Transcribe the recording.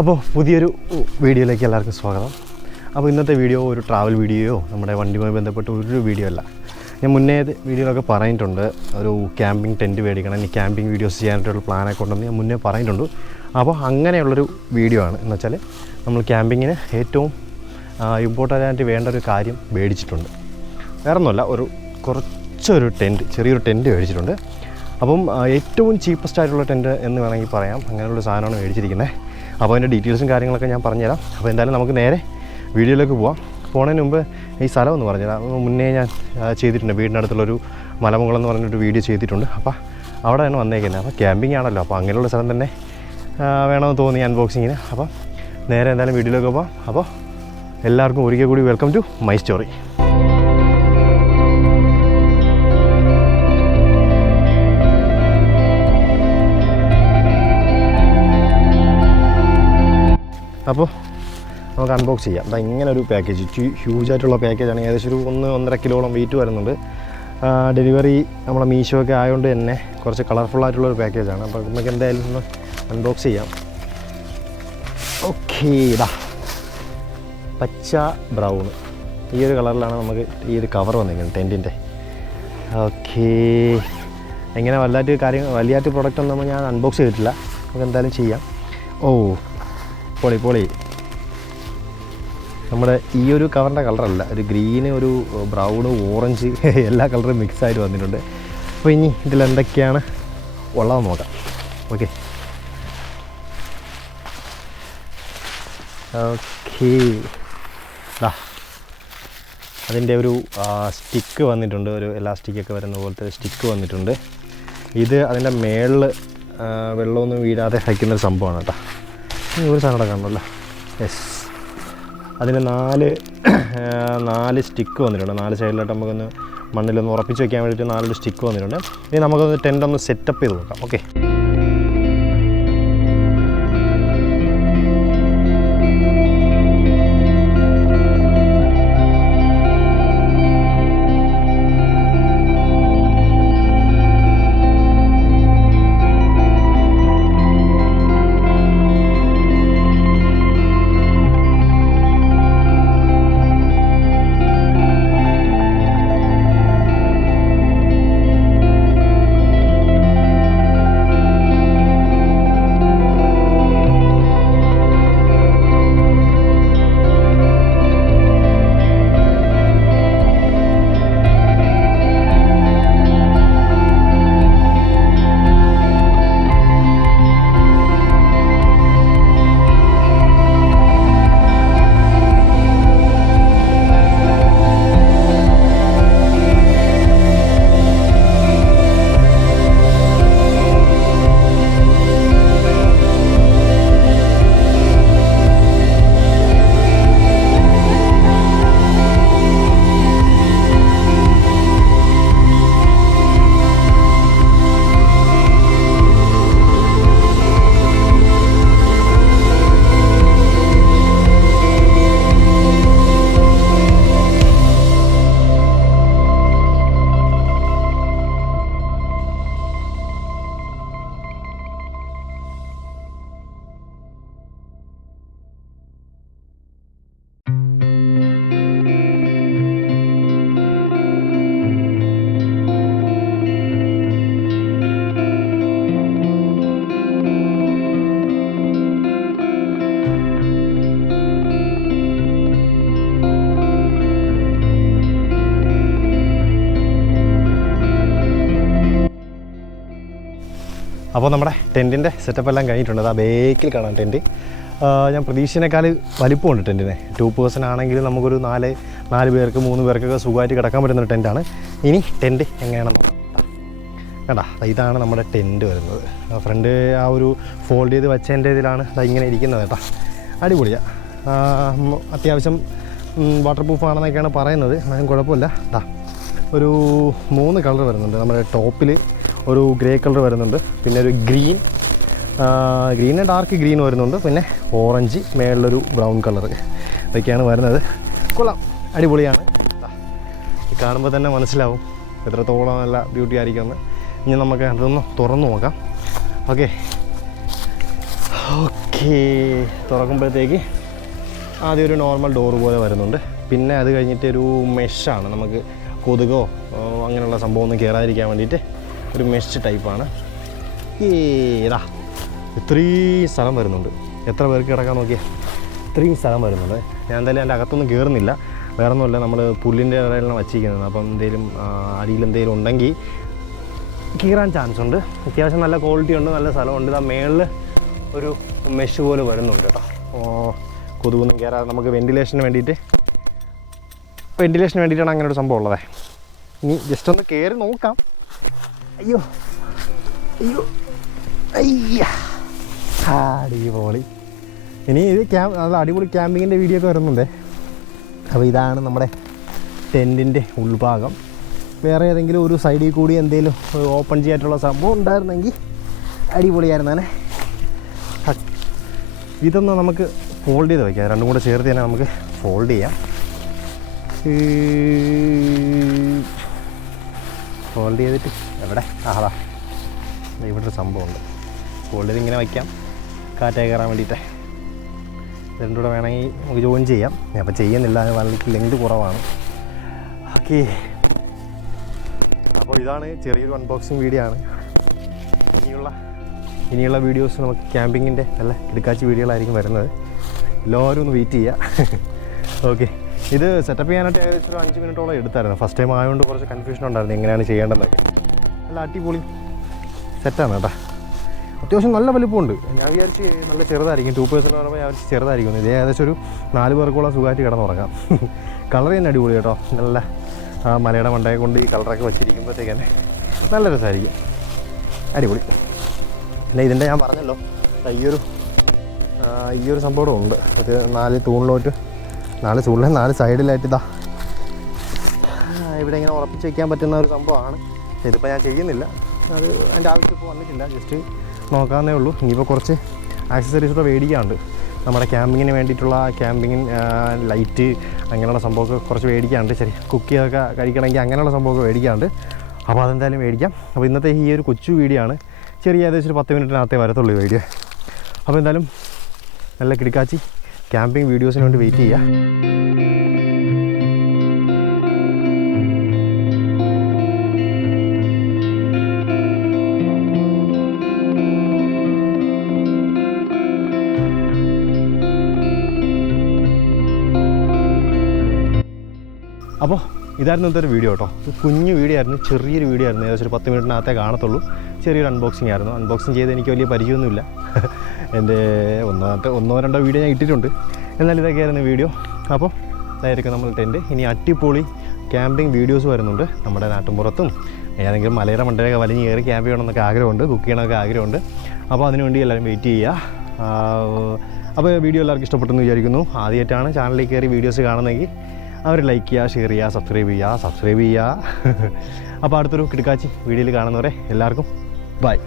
അപ്പോൾ പുതിയൊരു വീഡിയോയിലേക്ക് എല്ലാവർക്കും സ്വാഗതം. അപ്പോൾ ഇന്നത്തെ വീഡിയോ ഒരു ട്രാവൽ വീഡിയോയോ നമ്മുടെ വണ്ടിയുമായി ബന്ധപ്പെട്ട ഒരു വീഡിയോ അല്ല. ഞാൻ മുന്നേ വീഡിയോയിലൊക്കെ പറഞ്ഞിട്ടുണ്ട് ഒരു ക്യാമ്പിംഗ് ടെന്റ് മേടിക്കണം ഇനി ക്യാമ്പിംഗ് വീഡിയോസ് ചെയ്യാനായിട്ടുള്ള പ്ലാനൊക്കെ ഉണ്ടെന്ന് ഞാൻ മുന്നേ പറഞ്ഞിട്ടുണ്ട്. അപ്പോൾ അങ്ങനെയുള്ളൊരു വീഡിയോ ആണ്. എന്ന് വെച്ചാൽ നമ്മൾ ക്യാമ്പിങ്ങിന് ഏറ്റവും ഇമ്പോർട്ടന്റ് ആയിട്ട് വേണ്ട ഒരു കാര്യം മേടിച്ചിട്ടുണ്ട്. വേറെ ഒന്നുമല്ല ഒരു കുറച്ചൊരു ടെന്റ് ചെറിയൊരു ടെന്റ് മേടിച്ചിട്ടുണ്ട്. അപ്പം ഏറ്റവും ചീപ്പസ്റ്റ് ആയിട്ടുള്ള ടെന്റ് എന്ന് വേണമെങ്കിൽ പറയാം. അങ്ങനെയുള്ള സാധനമാണ് മേടിച്ചിരിക്കുന്നത്. അപ്പോൾ അതിന്റെ ഡീറ്റെയിൽസും കാര്യങ്ങളൊക്കെ ഞാൻ പറഞ്ഞുതരാം. അപ്പോൾ എന്തായാലും നമുക്ക് നേരെ വീഡിയോയിലേക്ക് പോവാം. പോണതിന് മുമ്പ് ഈ സ്ഥലം ഒന്ന് പറഞ്ഞുതരാം. മുന്നേ ഞാൻ ചെയ്തിട്ടുണ്ട്. വീടിനടുത്തുള്ളൊരു മലമുകൾ എന്ന് പറഞ്ഞൊരു വീഡിയോ ചെയ്തിട്ടുണ്ട്. അപ്പോൾ അവിടെയാണ് വന്നേക്കുന്നത് അപ്പോൾ ക്യാമ്പിംഗ് ആണല്ലോ. അപ്പോൾ അങ്ങനെയുള്ള സ്ഥലം തന്നെ വേണമെന്ന് തോന്നി അൺബോക്സിങ്ങിന്. അപ്പോൾ നേരെ എന്തായാലും വീഡിയോയിലേക്ക് പോവാം. അപ്പോൾ എല്ലാവർക്കും ഒരിക്കൽ കൂടി വെൽക്കം ടു മൈ സ്റ്റോറി അപ്പോൾ നമുക്ക് അൺബോക്സ് ചെയ്യാം. അതാ ഇങ്ങനെ ഒരു പാക്കേജ് ഹ്യൂജ് ആയിട്ടുള്ള പാക്കേജാണ് ഏകദേശം ഒരു ഒന്ന് ഒന്നര കിലോളം വെയിറ്റ് വരുന്നുണ്ട്. ഡെലിവറി നമ്മളെ മീഷോ ഒക്കെ ആയതുകൊണ്ട് തന്നെ കുറച്ച് കളർഫുൾ ആയിട്ടുള്ള ഒരു പാക്കേജാണ് അപ്പോൾ നമുക്ക് എന്തായാലും ഒന്ന് അൺബോക്സ് ചെയ്യാം. ഓക്കേ ഇതാ പച്ച ബ്രൗൺ ഈ ഒരു കളറിലാണ് നമുക്ക് ഈ ഒരു കവർ വന്നിരിക്കുന്നത് ടെന്റിന്റെ ഓക്കേ എങ്ങനെ വല്ലാത്ത കാര്യം വലിയാത്ത പ്രൊഡക്റ്റ് ഒന്നും ഞാൻ അൺബോക്സ് ചെയ്തിട്ടില്ല. നമുക്ക് എന്തായാലും ചെയ്യാം. ഓ പൊളി പൊളി. നമ്മുടെ ഈ ഒരു കവറിന്റെ കളറല്ല. ഒരു ഗ്രീന് ഒരു ബ്രൗണ് ഓറഞ്ച് എല്ലാ കളറും മിക്സ് ആയിട്ട് വന്നിട്ടുണ്ട്. അപ്പോൾ ഇനി ഇതിൽ എന്തൊക്കെയാണ് ഉള്ളതെന്ന് നോക്കാം. ഓക്കെ. ഓക്കേ. ദാ. അതിന്റെ ഒരു സ്റ്റിക്ക് വന്നിട്ടുണ്ട്. ഒരു എലാസ്റ്റിക്കൊക്കെ വരുന്ന പോലത്തെ സ്റ്റിക്ക് വന്നിട്ടുണ്ട്. ഇത് അതിന്റെ മേളിൽ വെള്ളമൊന്നും വീഴാതെ വയ്ക്കുന്നൊരു സംഭവമാണ് കേട്ടോ. ഒരു സാധനം കാണണമല്ലോ. യെസ് അതിന് നാല് നാല് സ്റ്റിക്ക് വന്നിട്ടുണ്ട്. നാല് സൈഡിലായിട്ട് നമുക്കൊന്ന് മണ്ണിലൊന്ന് ഉറപ്പിച്ച് വെക്കാൻ വേണ്ടിയിട്ട് നാലൊരു സ്റ്റിക്ക് വന്നിട്ടുണ്ട്. ഇനി നമുക്കൊന്ന് ടെന്റ് ഒന്ന് സെറ്റപ്പ് ചെയ്ത് നോക്കാം. ഓക്കെ അപ്പോൾ നമ്മുടെ ടെന്റിന്റെ സെറ്റപ്പ് എല്ലാം കഴിഞ്ഞിട്ടുണ്ട്. ആ ബേക്കിൽ കാണാം ടെന്റ്. ഞാൻ പ്രതീക്ഷിച്ചതിനേക്കാൾ വലിപ്പമുണ്ട് ടെന്റിന്. ടു പേഴ്സൺ ആണെങ്കിൽ നമുക്കൊരു നാല് നാല് പേർക്ക് മൂന്ന് പേർക്കൊക്കെ സുഖമായിട്ട് കിടക്കാൻ പറ്റുന്ന ഒരു ടെന്റാണ്. ഇനി ടെന്റ് എങ്ങനെയാണെന്ന് ദാ ഇതാണ് നമ്മുടെ ടെന്റ് വരുന്നത്. ഫ്രണ്ട് ആ ഒരു ഫോൾഡ് ചെയ്ത് വെച്ചതിന്റെ ഇതിലാണ് ദാ ഇങ്ങനെ ഇരിക്കുന്നത് കേട്ടോ. അടിപൊളിയാണ് അത്യാവശ്യം വാട്ടർ പ്രൂഫ് ആണെന്നൊക്കെയാണ് പറയുന്നത്. എന്നാലും കുഴപ്പമില്ല. ദാ ഒരു മൂന്ന് കളർ വരുന്നുണ്ട്. നമ്മുടെ ടോപ്പിൽ ഒരു ഗ്രേ കളർ വരുന്നുണ്ട്. പിന്നെ ഒരു ഗ്രീൻ ഗ്രീൻ ഡാർക്ക് ഗ്രീൻ വരുന്നുണ്ട്. പിന്നെ ഓറഞ്ച് മേളിലൊരു ബ്രൗൺ കളർ ഇതൊക്കെയാണ് വരുന്നത്. കൊള്ളാം. അടിപൊളിയാണ്. കാണുമ്പോൾ തന്നെ മനസ്സിലാവും എത്രത്തോളം നല്ല ബ്യൂട്ടി ആയിരിക്കുമെന്ന്. ഇനി നമുക്ക് അതൊന്ന് തുറന്നു നോക്കാം. ഓക്കെ. ഓക്കെ. തുറക്കുമ്പോഴത്തേക്ക് ആദ്യം ഒരു നോർമൽ ഡോർ പോലെ വരുന്നുണ്ട്. പിന്നെ അത് കഴിഞ്ഞിട്ട് ഒരു മെഷാണ് നമുക്ക് കൊതുകോ അങ്ങനെയുള്ള സംഭവമൊന്നും കയറാതിരിക്കാൻ വേണ്ടിയിട്ട് ഒരു മെഷ് ടൈപ്പാണ് ഏതാ ഇത്രയും സ്ഥലം വരുന്നുണ്ട്. എത്ര പേർക്ക് കിടക്കാൻ നോക്കിയാൽ ഇത്രയും സ്ഥലം വരുന്നുണ്ട്. ഞാൻ എന്തായാലും അതിന്റെ അകത്തൊന്നും കയറുന്നില്ല വേറെ ഒന്നുമല്ല നമ്മൾ പുല്ലിന്റെ ഇടയിലാണ് വച്ചിരിക്കുന്നത്. അപ്പം എന്തെങ്കിലും അടിയിൽ എന്തെങ്കിലും ഉണ്ടെങ്കിൽ കീറാൻ ചാൻസ് ഉണ്ട്. അത്യാവശ്യം നല്ല ക്വാളിറ്റി ഉണ്ട് നല്ല സ്ഥലമുണ്ട്. ആ മേളിൽ ഒരു മെഷ് പോലെ വരുന്നുണ്ട് കേട്ടോ. ഓ കൊതുകൊന്നും കയറാതെ നമുക്ക് വെന്റിലേഷന് വേണ്ടിയിട്ട് വെന്റിലേഷന് വേണ്ടിയിട്ടാണ് അങ്ങനെ ഒരു സംഭവം ഉള്ളത്. ഇനി ജസ്റ്റ് ഒന്ന് കയറി നോക്കാം. അയ്യോ. അയ്യോ. അയ്യ. അടിപൊളി. ഇനി ഇത് ക്യാമ്പ് നല്ല അടിപൊളി ക്യാമ്പിങ്ങിന്റെ വീഡിയോ ഒക്കെ വരുന്നുണ്ട്. അപ്പോൾ ഇതാണ് നമ്മുടെ ടെന്റിന്റെ ഉൾഭാഗം. വേറെ ഏതെങ്കിലും ഒരു സൈഡിൽ കൂടി എന്തെങ്കിലും ഓപ്പൺ ചെയ്യാനുള്ള സംഭവം ഉണ്ടായിരുന്നെങ്കിൽ അടിപൊളിയായിരുന്നേ ഇതൊന്ന് നമുക്ക് ഫോൾഡ് ചെയ്ത് വയ്ക്കാം രണ്ടും കൂടെ ചേർത്ത് തന്നെ നമുക്ക് ഫോൾഡ് ചെയ്യാം. ഫോൾഡ് ചെയ്തിട്ട് എവിടെ? ആഹാ ഇവിടെ ഒരു സംഭവമുണ്ട്. ഫോൾഡ് ചെയ്ത് ഇങ്ങനെ വയ്ക്കാം. കാറ്റായി കയറാൻ വേണ്ടിയിട്ട്. രണ്ടും കൂടെ വേണമെങ്കിൽ നമുക്ക് ജോയിൻ ചെയ്യാം. ഞാൻ അപ്പോൾ ചെയ്യുന്നില്ല. വളരെ ലെങ്ത് കുറവാണ്. ഓക്കെ അപ്പോൾ ഇതാണ് ചെറിയൊരു അൺബോക്സിങ് വീഡിയോ ആണ്. ഇനിയുള്ള ഇനിയുള്ള വീഡിയോസ് നമുക്ക് ക്യാമ്പിങ്ങിന്റെ നല്ല കിടക്കാച്ചി വീഡിയോകളായിരിക്കും വരുന്നത്. എല്ലാവരും ഒന്ന് വെയിറ്റ് ചെയ്യുക. ഓക്കെ ഇത് സെറ്റപ്പ് ചെയ്യാനായിട്ട് ഏകദേശം ഒരു അഞ്ച് മിനിറ്റോളം എടുത്തായിരുന്നു. ഫസ്റ്റ് ടൈം ആയതുകൊണ്ട് കുറച്ച് കൺഫ്യൂഷൻ ഉണ്ടായിരുന്നു എങ്ങനെയാണ് ചെയ്യേണ്ടതെന്നൊക്കെ. നല്ല അടിപൊളി സെറ്റാണ് കേട്ടോ. അത്യാവശ്യം നല്ല വലിപ്പമുണ്ട്. ഞാൻ വിചാരിച്ച് നല്ല ചെറുതായിരിക്കും. ടു പേഴ്സൺ പറയുമ്പോൾ ഞാൻ ചെറുതായിരിക്കും. ഇത് ഏകദേശം ഒരു നാല് പേർക്കോളം സുഖമായിട്ട് കിടന്നുറങ്ങാം. കളർ തന്നെ അടിപൊളി കേട്ടോ. നല്ല മലയുടെ മണ്ടയെ കൊണ്ട് ഈ കളറൊക്കെ വെച്ചിരിക്കുമ്പോഴത്തേക്ക് തന്നെ നല്ല രസമായിരിക്കും. അടിപൊളി. പിന്നെ ഇതിന്റെ ഞാൻ പറഞ്ഞല്ലോ ഈയൊരു ഈയൊരു സംഭവം ഉണ്ട്. ഇത് നാല് തൂണിലോട്ട് നാല് തൂണിലെ നാല് സൈഡിലായിട്ട് ഇതാ ഇവിടെ ഇങ്ങനെ ഉറപ്പിച്ച് വയ്ക്കാൻ പറ്റുന്ന ഒരു സംഭവമാണ്. ഇതിപ്പോൾ ഞാൻ ചെയ്യുന്നില്ല. അത് എന്റെ ആവശ്യം ഇപ്പോൾ വന്നിട്ടില്ല. ജസ്റ്റ് നോക്കാവുന്നേ ഉള്ളൂ. ഇനിയിപ്പോൾ കുറച്ച് ആക്സസറീസ് കൂടെ മേടിക്കാണ്ട് നമ്മുടെ ക്യാമ്പിങ്ങിന് വേണ്ടിയിട്ടുള്ള ക്യാമ്പിങ്ങിൻ ലൈറ്റ് അങ്ങനെയുള്ള സംഭവമൊക്കെ കുറച്ച് മേടിക്കാണ്ട് ശരി കുക്ക് ചെയ്തൊക്കെ കഴിക്കണമെങ്കിൽ അങ്ങനെയുള്ള സംഭവമൊക്കെ മേടിക്കാണ്ട് അപ്പോൾ അതെന്തായാലും മേടിക്കാം. അപ്പോൾ ഇന്നത്തെ ഈ ഒരു കൊച്ചു വീഡിയോ ആണ്. ചെറിയ ഏകദേശം ഒരു പത്ത് മിനിറ്റിനകത്തേ വരത്തുള്ളൂ വീഡിയോ അപ്പോൾ എന്തായാലും നല്ല കിടക്കാച്ചി. ക്യാമ്പിംഗ് വീഡിയോസിന് വേണ്ടി വെയിറ്റ് ചെയ്യുക. അപ്പോൾ ഇതായിരുന്നു ഇന്നത്തെ ഒരു വീഡിയോ കേട്ടോ കുഞ്ഞു വീഡിയോ ആയിരുന്നു ചെറിയൊരു വീഡിയോ ആയിരുന്നു. ഏകദേശം ഒരു പത്ത് മിനിറ്റിനകത്തേ കാണത്തുള്ളൂ. ചെറിയൊരു അൺബോക്സിംഗ് ആയിരുന്നു. അൺബോക്സിങ് ചെയ്ത് എനിക്ക് വലിയ പരിചയമൊന്നുമില്ല. എന്റെ ഒന്നാമത്തെ ഒന്നോ രണ്ടോ വീഡിയോ ഞാൻ ഇട്ടിട്ടുണ്ട്. എന്നാൽ ഇതൊക്കെയായിരുന്നു വീഡിയോ അപ്പോൾ ഇതായിരിക്കും നമ്മൾ ടെന്റ് ഇനി അട്ടിപ്പൊളി ക്യാമ്പിംഗ് വീഡിയോസ് വരുന്നുണ്ട് നമ്മുടെ നാട്ടുമ്പുറത്തും ഏതെങ്കിലും മലയുടെ മണ്ടയൊക്കെ വലിഞ്ഞ് കയറി ക്യാമ്പ് ചെയ്യണമെന്നൊക്കെ ആഗ്രഹമുണ്ട്. കുക്ക് ചെയ്യണമെന്നൊക്കെ ആഗ്രഹമുണ്ട്. അപ്പോൾ അതിനുവേണ്ടി എല്ലാവരും വെയിറ്റ് ചെയ്യുക. അപ്പോൾ വീഡിയോ എല്ലാവർക്കും ഇഷ്ടപ്പെട്ടെന്ന് വിചാരിക്കുന്നു. ആദ്യമായിട്ടാണ് ചാനലിൽ കയറി വീഡിയോസ് കാണുന്നതെങ്കിൽ അവർ ലൈക്ക് ചെയ്യുക ഷെയർ ചെയ്യുക സബ്സ്ക്രൈബ് ചെയ്യുക സബ്സ്ക്രൈബ് ചെയ്യുക. അപ്പോൾ അടുത്തൊരു കിടക്കാച്ചി വീഡിയോയിൽ കാണുന്നവരെ എല്ലാവർക്കും Bye.